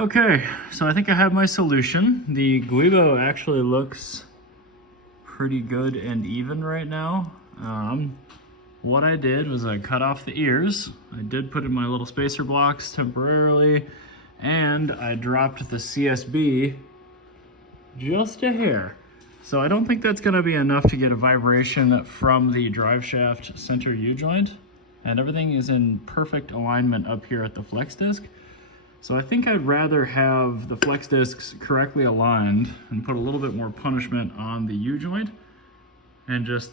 Okay, so I think I have my solution. The Guibo actually looks pretty good and even right now. What I did was I cut off the ears. I did put in my little spacer blocks temporarily, and I dropped the CSB just a hair. So I don't think that's gonna be enough to get a vibration from the drive shaft center U-joint, and everything is in perfect alignment up here at the flex disc. So I think I'd rather have the flex discs correctly aligned and put a little bit more punishment on the U-joint and just,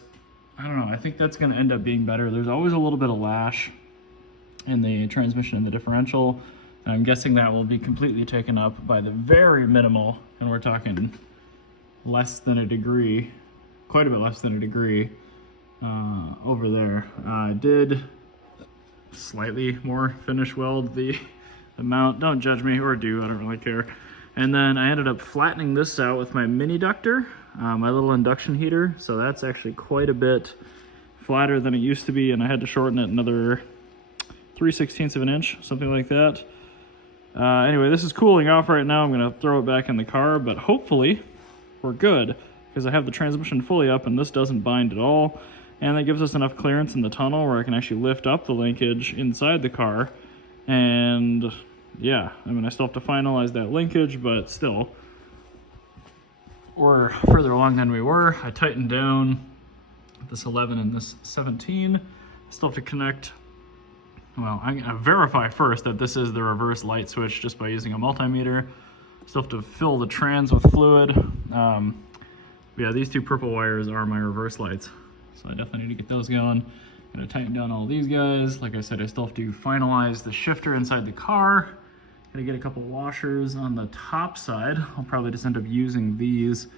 I don't know, I think that's gonna end up being better. There's always a little bit of lash in the transmission and the differential. And I'm guessing that will be completely taken up by the very minimal, and we're talking less than a degree, quite a bit less than a degree over there. I did slightly more finish weld the mount. Don't judge me, or do, I don't really care. And then I ended up flattening this out with my mini ductor, my little induction heater. So that's actually quite a bit flatter than it used to be, and I had to shorten it another 3/16 of an inch, something like that. Anyway, this is cooling off right now. I'm gonna throw it back in the car, but hopefully we're good, because I have the transmission fully up and this doesn't bind at all. And that gives us enough clearance in the tunnel where I can actually lift up the linkage inside the car. And yeah, I mean, I still have to finalize that linkage, but still, we're further along than we were. I tightened down this 11 and this 17. Still have to connect. Well, I'm gonna verify first that this is the reverse light switch just by using a multimeter. Still have to fill the trans with fluid. Yeah, these two purple wires are my reverse lights, so I definitely need to get those going. Gonna tighten down all these guys. Like I said, I still have to finalize the shifter inside the car. Gonna get a couple washers on the top side. I'll probably just end up using these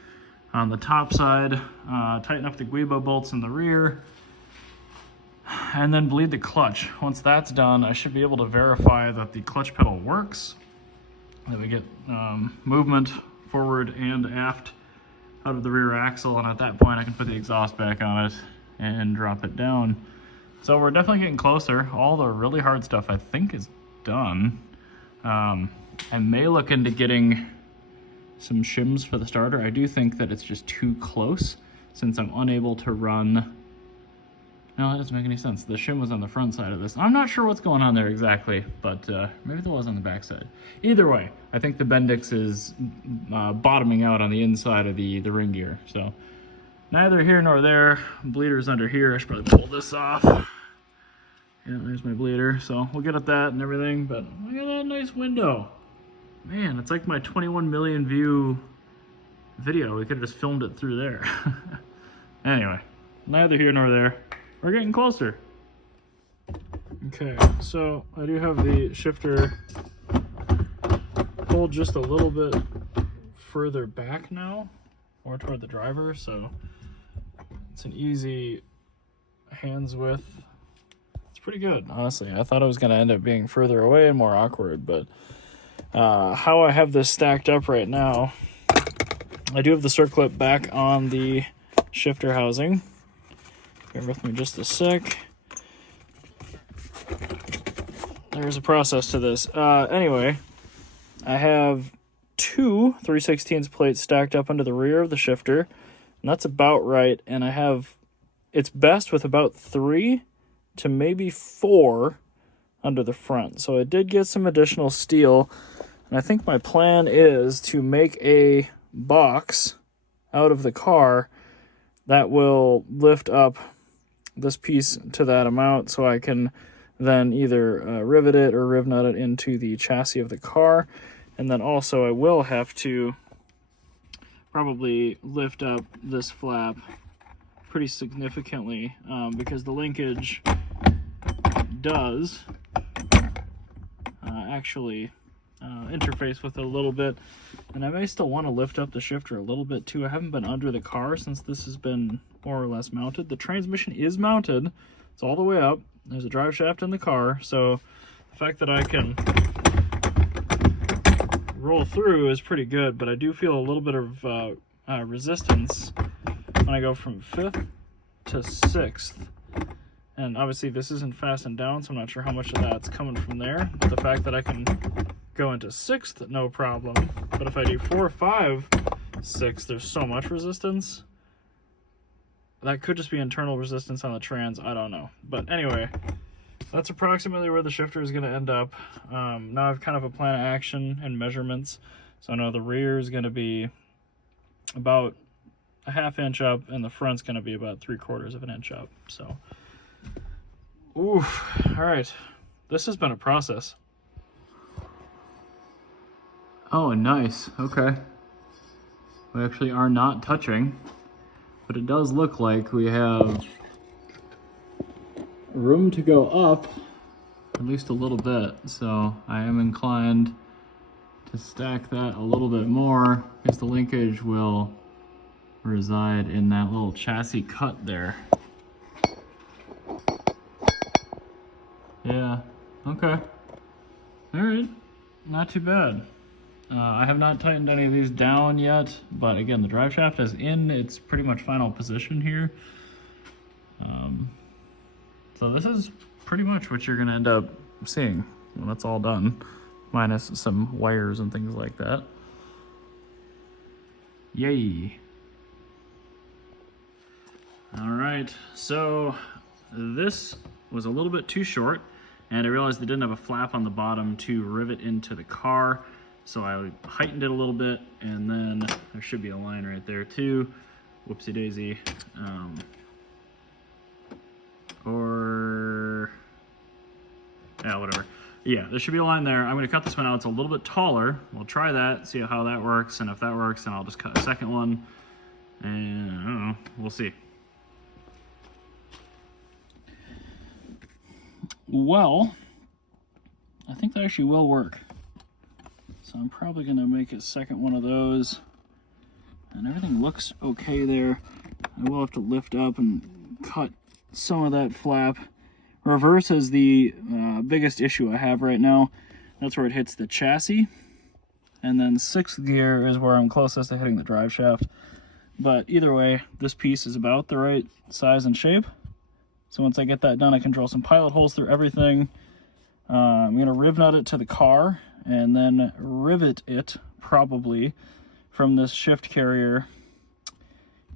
on the top side. Tighten up the Guibo bolts in the rear, and then bleed the clutch. Once that's done, I should be able to verify that the clutch pedal works, that we get movement forward and aft out of the rear axle, and at that point I can put the exhaust back on it and drop it down. So we're definitely getting closer. All the really hard stuff I think is done. I may look into getting some shims for the starter. I do think that it's just too close since I'm unable to run. No, that doesn't make any sense. The shim was on the front side of this. I'm not sure what's going on there exactly, but maybe there was on the back side. Either way, I think the Bendix is bottoming out on the inside of the ring gear. So neither here nor there. Bleeder's under here. I should probably pull this off. Yeah, there's my bleeder. So we'll get at that and everything, but look at that nice window. Man, it's like my 21 million view video. We could have just filmed it through there. Anyway, neither here nor there. We're getting closer. Okay, so I do have the shifter pulled just a little bit further back now, more toward the driver, so it's an easy hands width. It's pretty good, honestly. I thought it was gonna end up being further away and more awkward, but how I have this stacked up right now, I do have the circlip back on the shifter housing. Bear with me just a sec. There's a process to this. Anyway, I have two 3/16 plates stacked up under the rear of the shifter, and that's about right. And I have, it's best with about 3 to maybe 4 under the front. So I did get some additional steel, and I think my plan is to make a box out of the car that will lift up this piece to that amount, so I can then either rivet it or riv nut it into the chassis of the car. And then also I will have to probably lift up this flap pretty significantly because the linkage does actually interface with it a little bit, and I may still want to lift up the shifter a little bit too. I haven't been under the car since this has been more or less mounted. The transmission is mounted, it's all the way up. There's a drive shaft in the car, so the fact that I can roll through is pretty good, but I do feel a little bit of resistance when I go from 5th to 6th. And obviously this isn't fastened down, so I'm not sure how much of that's coming from there, but the fact that I can go into 6th, no problem. But if I do 4, 5, 6, there's so much resistance. That could just be internal resistance on the trans, I don't know. But anyway, that's approximately where the shifter is going to end up. Now I've kind of a plan of action and measurements. So I know the rear is going to be about a 1/2 inch up, and the front's going to be about 3/4 of an inch up. So, oof, all right. This has been a process. Oh, nice. Okay. We actually are not touching, but it does look like we have room to go up at least a little bit. So I am inclined to stack that a little bit more because the linkage will reside in that little chassis cut there. Yeah, okay. All right, not too bad. I have not tightened any of these down yet, but again, the drive shaft is in its pretty much final position here. So this is pretty much what you're gonna end up seeing when it's all done, minus some wires and things like that. Yay. All right, so this was a little bit too short, and I realized they didn't have a flap on the bottom to rivet into the car. So I heightened it a little bit, and then there should be a line right there too. Whoopsie daisy. Yeah, whatever. Yeah, there should be a line there. I'm gonna cut this one out. It's a little bit taller. We'll try that, see how that works, and if that works, then I'll just cut a second one. And I don't know, we'll see. Well, I think that actually will work. So I'm probably gonna make a second one of those. And everything looks okay there. I will have to lift up and cut some of that flap. Reverse is the biggest issue I have right now. That's where it hits the chassis. And then 6th gear is where I'm closest to hitting the drive shaft. But either way, this piece is about the right size and shape. So once I get that done, I can drill some pilot holes through everything. I'm gonna riv nut it to the car and then rivet it probably from this shift carrier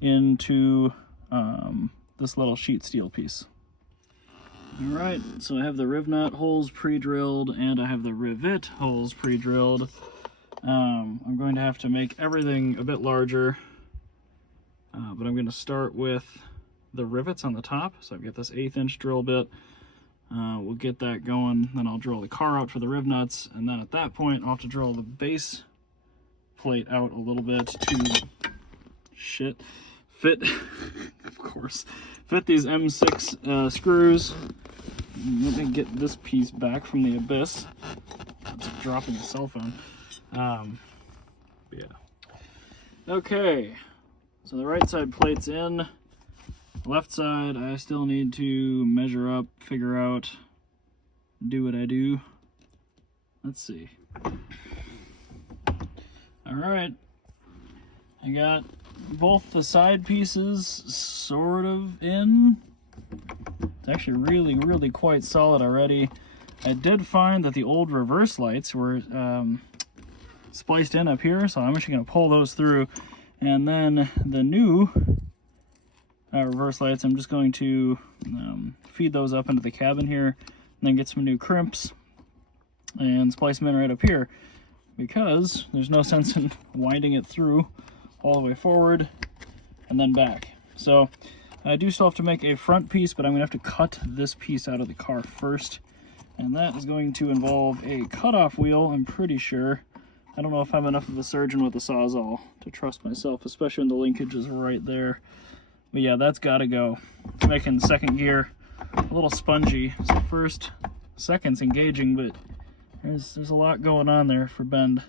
into this little sheet steel piece. All right, so I have the riv nut holes pre-drilled and I have the rivet holes pre-drilled. I'm going to have to make everything a bit larger, but I'm going to start with the rivets on the top. So I've got this 1/8 inch drill bit. We'll get that going, then I'll drill the car out for the riv nuts, and then at that point I'll have to drill the base plate out a little bit to fit of course, fit these M6 screws. Let me get this piece back from the abyss. It's dropping the cell phone. Yeah. Okay, so the right side plate's in. Left side, I still need to measure up, figure out, do what I do. Let's see. All right, I got both the side pieces sort of in. It's actually really quite solid already. I did find that the old reverse lights were spliced in up here, so I'm actually gonna pull those through. And then the new reverse lights, I'm just going to feed those up into the cabin here, and then get some new crimps and splice them in right up here, because there's no sense in winding it through all the way forward and then back. So I do still have to make a front piece, but I'm gonna have to cut this piece out of the car first, and that is going to involve a cutoff wheel, I'm pretty sure. I don't know if I'm enough of a surgeon with the Sawzall to trust myself, especially when the linkage is right there. But yeah, that's gotta go. It's making the 2nd gear a little spongy. So first, second's engaging, but there's a lot going on there for bend.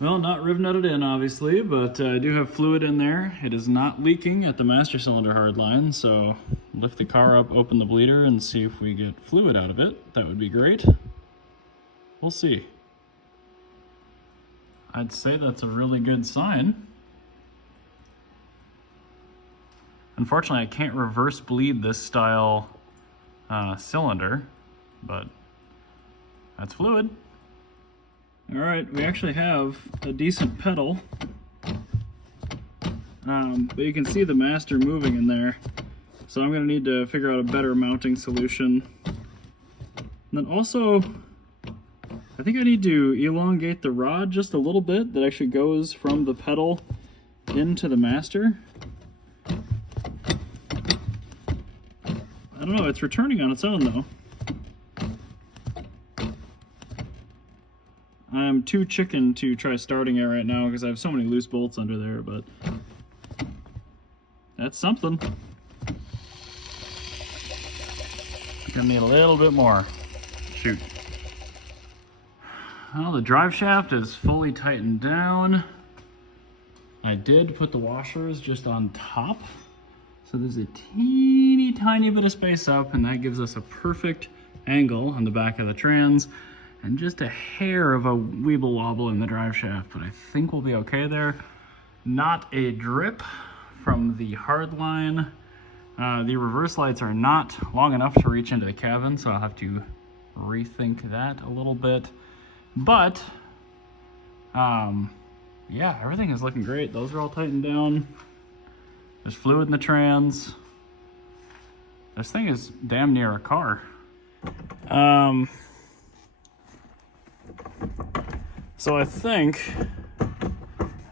Well, not riv nutted in, obviously, but I do have fluid in there. It is not leaking at the master cylinder hardline, so lift the car up, open the bleeder, and see if we get fluid out of it. That would be great. We'll see. I'd say that's a really good sign. Unfortunately, I can't reverse bleed this style cylinder, but that's fluid. All right, we actually have a decent pedal, but you can see the master moving in there. So I'm gonna need to figure out a better mounting solution. And then also, I think I need to elongate the rod just a little bit that actually goes from the pedal into the master. I don't know, it's returning on its own though. I'm too chicken to try starting it right now because I have so many loose bolts under there, but that's something. Gonna need a little bit more. Shoot. Well, the drive shaft is fully tightened down. I did put the washers just on top. So there's a teeny tiny bit of space up, and that gives us a perfect angle on the back of the trans and just a hair of a weeble wobble in the drive shaft, but I think we'll be okay there. Not a drip from the hard line. The reverse lights are not long enough to reach into the cabin, so I'll have to rethink that a little bit. But, yeah, everything is looking great. Those are all tightened down. There's fluid in the trans. This thing is damn near a car. So I think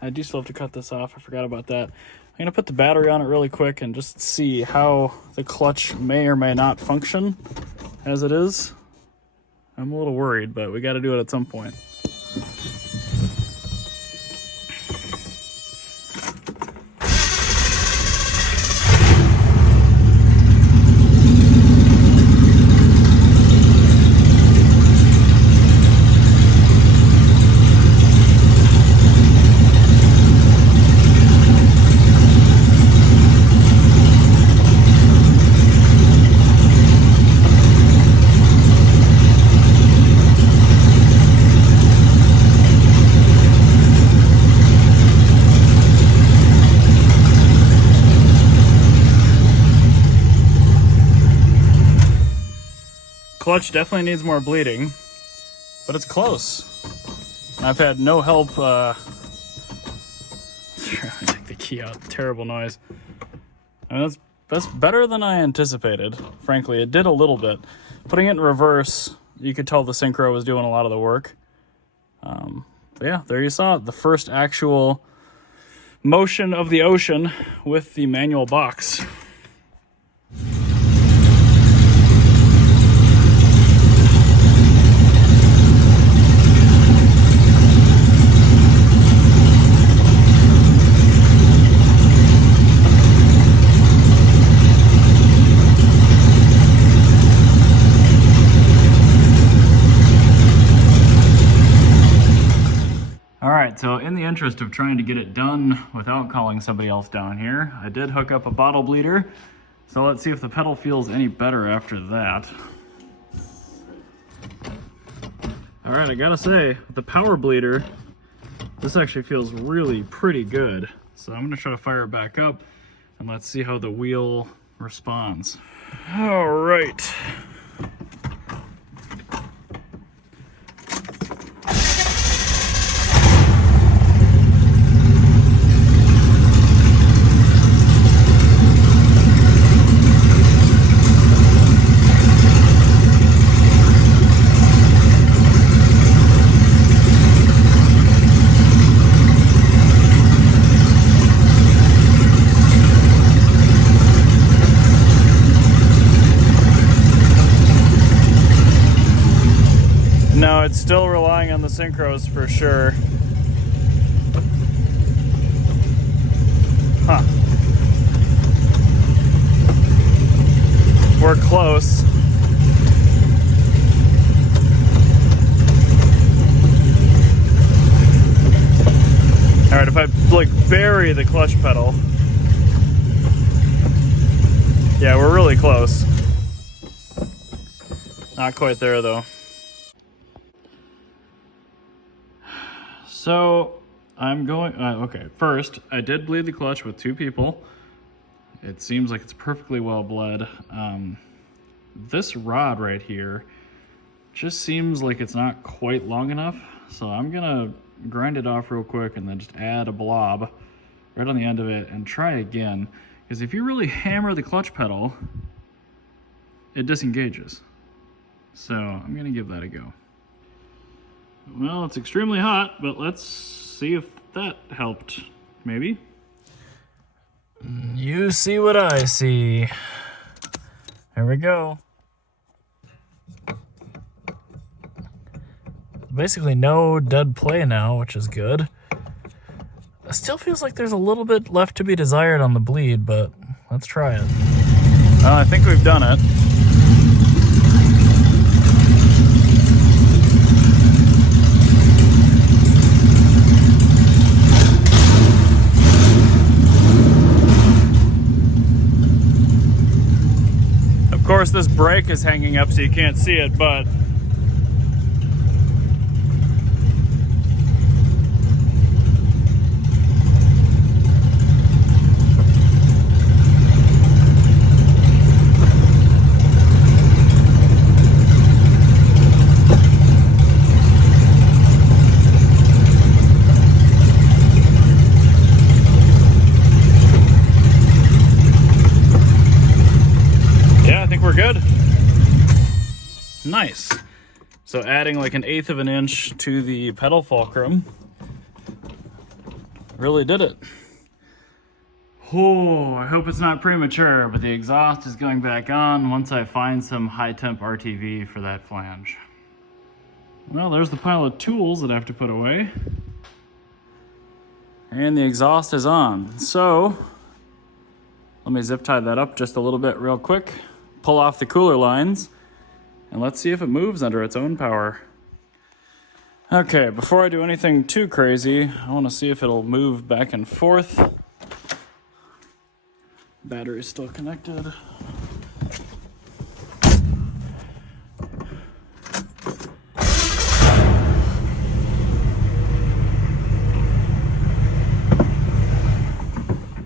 I do still have to cut this off. I forgot about that. I'm gonna put the battery on it really quick and just see how the clutch may or may not function as it is. I'm a little worried, but we gotta do it at some point. Clutch definitely needs more bleeding, but it's close. I've had no help. I take the key out. Terrible noise. I mean, that's better than I anticipated. Frankly, it did a little bit. Putting it in reverse, you could tell the synchro was doing a lot of the work. But yeah, there you saw it. The first actual motion of the ocean with the manual box. So in the interest of trying to get it done without calling somebody else down here, I did hook up a bottle bleeder. So let's see if the pedal feels any better after that. All right, I gotta say, with the power bleeder, this actually feels really pretty good. So I'm gonna try to fire it back up and let's see how the wheel responds. All right. No, it's still relying on the synchros for sure. Huh. We're close. All right, if I like bury the clutch pedal. Yeah, we're really close. Not quite there though. So I'm going, okay, first I did bleed the clutch with 2 people. It seems like it's perfectly well bled. This rod right here Just seems like it's not quite long enough. So I'm gonna grind it off real quick and then just add a blob right on the end of it and try again. Because if you really hammer the clutch pedal, it disengages. So I'm gonna give that a go. Well, it's extremely hot, but let's see if that helped, maybe. You see what I see. Here we go. Basically no dead play now, which is good. It still feels like there's a little bit left to be desired on the bleed, but let's try it. I think we've done it. Of course, this brake is hanging up so you can't see it, but we're good. Nice. So adding like 1/8 of an inch to the pedal fulcrum really did it. Oh, I hope it's not premature, but the exhaust is going back on once I find some high temp RTV for that flange. Well, there's the pile of tools that I have to put away. And the exhaust is on. So let me zip tie that up just a little bit real quick. Pull off the cooler lines, and let's see if it moves under its own power. Okay, before I do anything too crazy, I want to see if it'll move back and forth. Battery's still connected.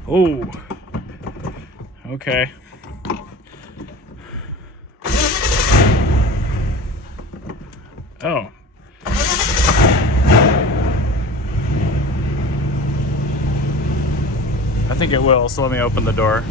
Oh, okay. Oh. I think it will, so let me open the door.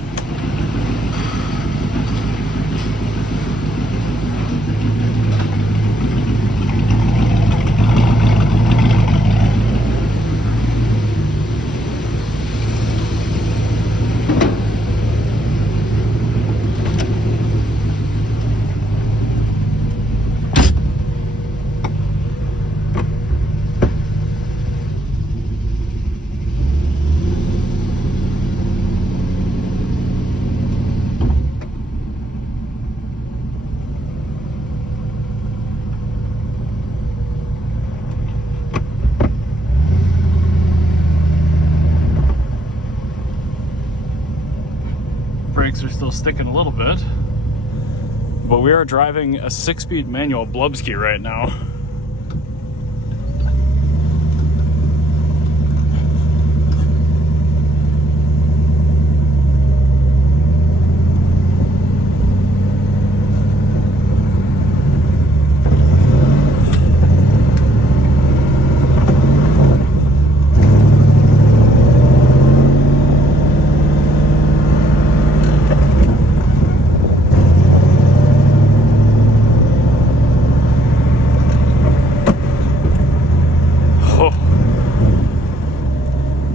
Brakes are still sticking a little bit, but we are driving a 6-speed manual Blubzki right now.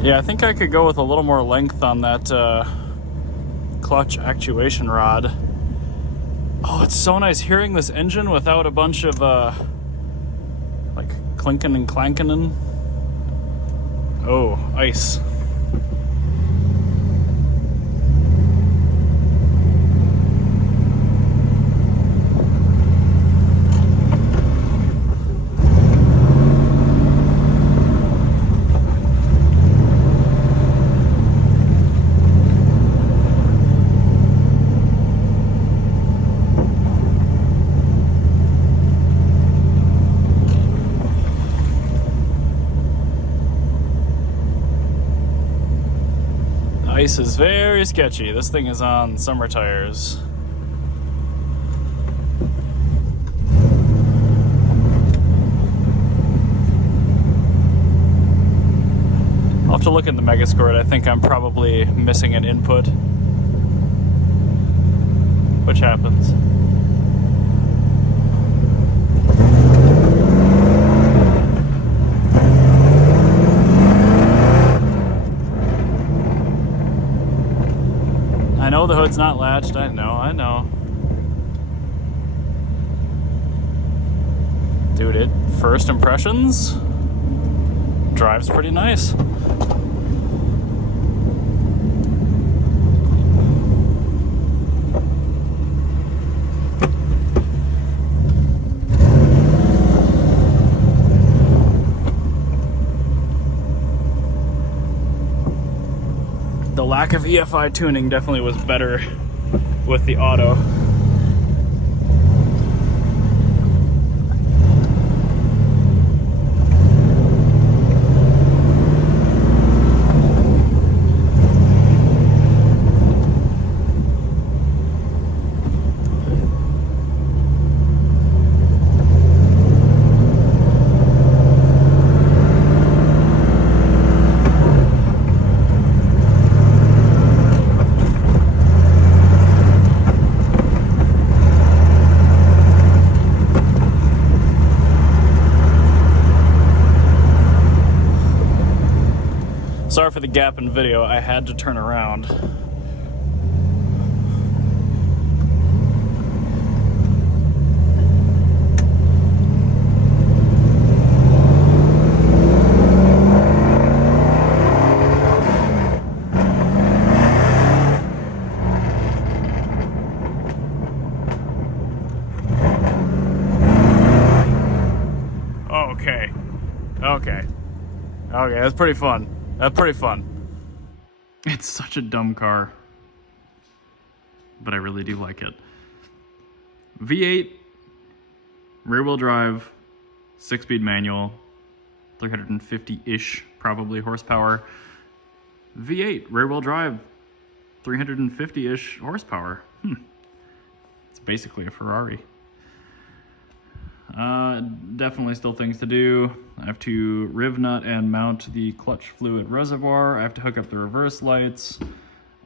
Yeah, I think I could go with a little more length on that clutch actuation rod. Oh, it's so nice hearing this engine without a bunch of like clinking and clanking. Oh, ice. Ice is very sketchy. This thing is on summer tires. to look in the megasquirt. I think I'm probably missing an input, which happens. I know the hood's not latched. I know. Dude, it first impressions drives pretty nice. The lack of EFI tuning definitely was better with the auto. Sorry for the gap in video, I had to turn around. Okay, that's pretty fun. That's pretty fun. It's such a dumb car, but I really do like it. V8, rear-wheel drive, 6-speed manual, 350-ish probably horsepower. V8, rear-wheel drive, 350-ish horsepower. It's basically a Ferrari. Definitely still things to do. I have to riv nut and mount the clutch fluid reservoir. I have to hook up the reverse lights.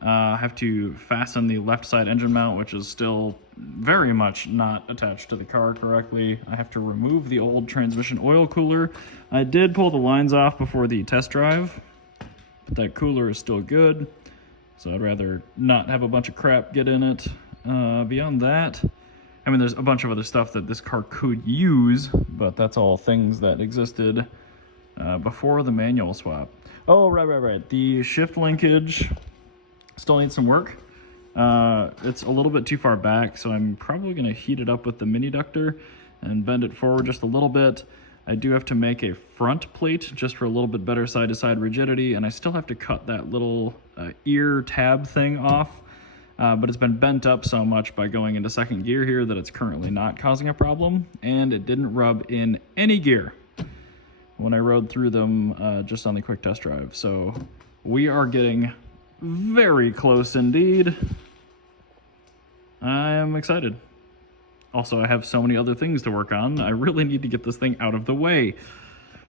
I have to fasten the left side engine mount, which is still very much not attached to the car correctly. I have to remove the old transmission oil cooler. I did pull the lines off before the test drive, but that cooler is still good, so I'd rather not have a bunch of crap get in it. Beyond that, I mean, there's a bunch of other stuff that this car could use, but that's all things that existed before the manual swap. Oh, right. The shift linkage still needs some work. It's a little bit too far back, so I'm probably going to heat it up with the mini ductor and bend it forward just a little bit. I do have to make a front plate just for a little bit better side-to-side rigidity, and I still have to cut that little ear tab thing off. But it's been bent up so much by going into second gear here that it's currently not causing a problem, and it didn't rub in any gear when I rode through them just on the quick test drive. So we are getting very close indeed. I am excited. Also, I have so many other things to work on. I really need to get this thing out of the way.